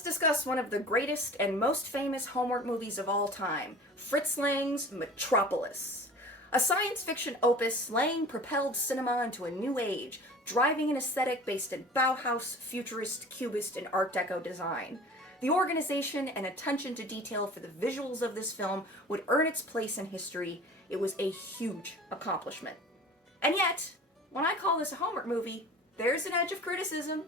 let's discuss one of the greatest and most famous homework movies of all time, Fritz Lang's Metropolis. A science fiction opus, Lang propelled cinema into a new age, driving an aesthetic based in Bauhaus, Futurist, Cubist, and Art Deco design. The organization and attention to detail for the visuals of this film would earn its place in history. It was a huge accomplishment. And yet, when I call this a homework movie, there's an edge of criticism.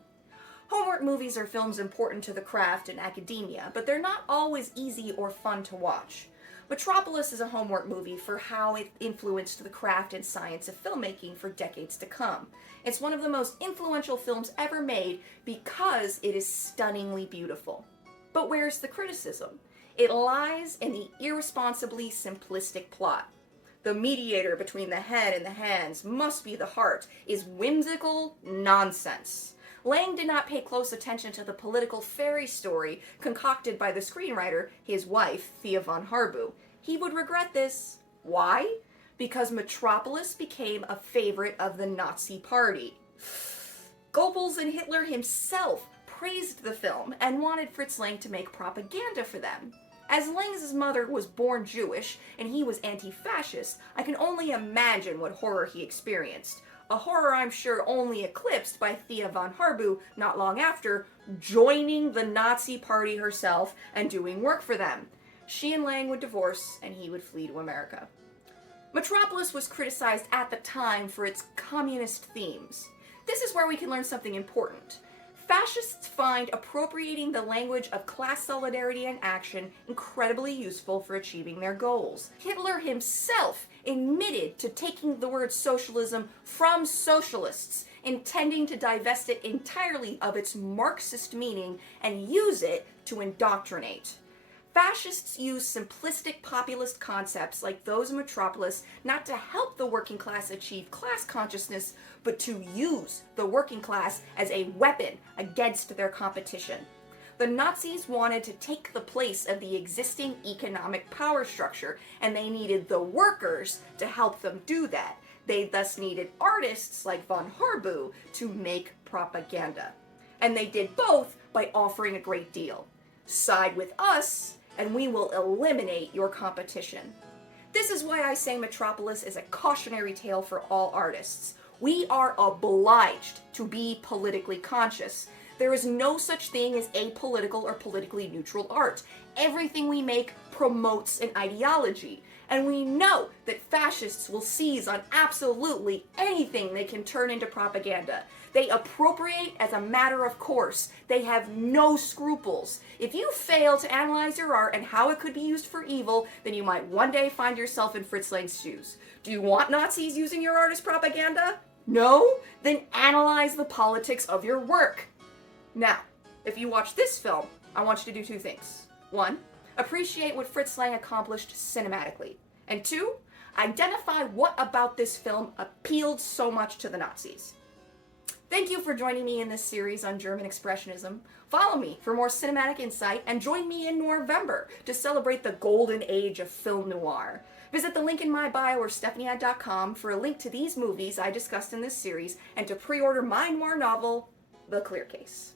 Homework movies are films important to the craft and academia, but they're not always easy or fun to watch. Metropolis is a homework movie for how it influenced the craft and science of filmmaking for decades to come. It's one of the most influential films ever made because it is stunningly beautiful. But where's the criticism? It lies in the irresponsibly simplistic plot. The mediator between the head and the hands must be the heart is whimsical nonsense. Lang did not pay close attention to the political fairy story concocted by the screenwriter, his wife, Thea von Harbu. He would regret this. Why? Because Metropolis became a favorite of the Nazi Party. Goebbels and Hitler himself praised the film and wanted Fritz Lang to make propaganda for them. As Lang's mother was born Jewish and he was anti-fascist, I can only imagine what horror he experienced. A horror I'm sure only eclipsed by Thea von Harbu not long after, joining the Nazi Party herself and doing work for them. She and Lang would divorce and he would flee to America. Metropolis was criticized at the time for its communist themes. This is where we can learn something important. Fascists find appropriating the language of class solidarity and action incredibly useful for achieving their goals. Hitler himself admitted to taking the word socialism from socialists, intending to divest it entirely of its Marxist meaning and use it to indoctrinate. Fascists use simplistic populist concepts like those in Metropolis not to help the working class achieve class consciousness, but to use the working class as a weapon against their competition. The Nazis wanted to take the place of the existing economic power structure, and they needed the workers to help them do that. They thus needed artists like von Harbu to make propaganda. And they did both by offering a great deal. Side with us, and we will eliminate your competition. This is why I say Metropolis is a cautionary tale for all artists. We are obliged to be politically conscious. There is no such thing as apolitical or politically neutral art. Everything we make promotes an ideology. And we know that fascists will seize on absolutely anything they can turn into propaganda. They appropriate as a matter of course. They have no scruples. If you fail to analyze your art and how it could be used for evil, then you might one day find yourself in Fritz Lang's shoes. Do you want Nazis using your art as propaganda? No? Then analyze the politics of your work. Now, if you watch this film, I want you to do two things. One, appreciate what Fritz Lang accomplished cinematically. And two, identify what about this film appealed so much to the Nazis. Thank you for joining me in this series on German Expressionism. Follow me for more cinematic insight and join me in November to celebrate the golden age of film noir. Visit the link in my bio or stephaniad.com for a link to these movies I discussed in this series and to pre-order my noir novel, The Clear Case.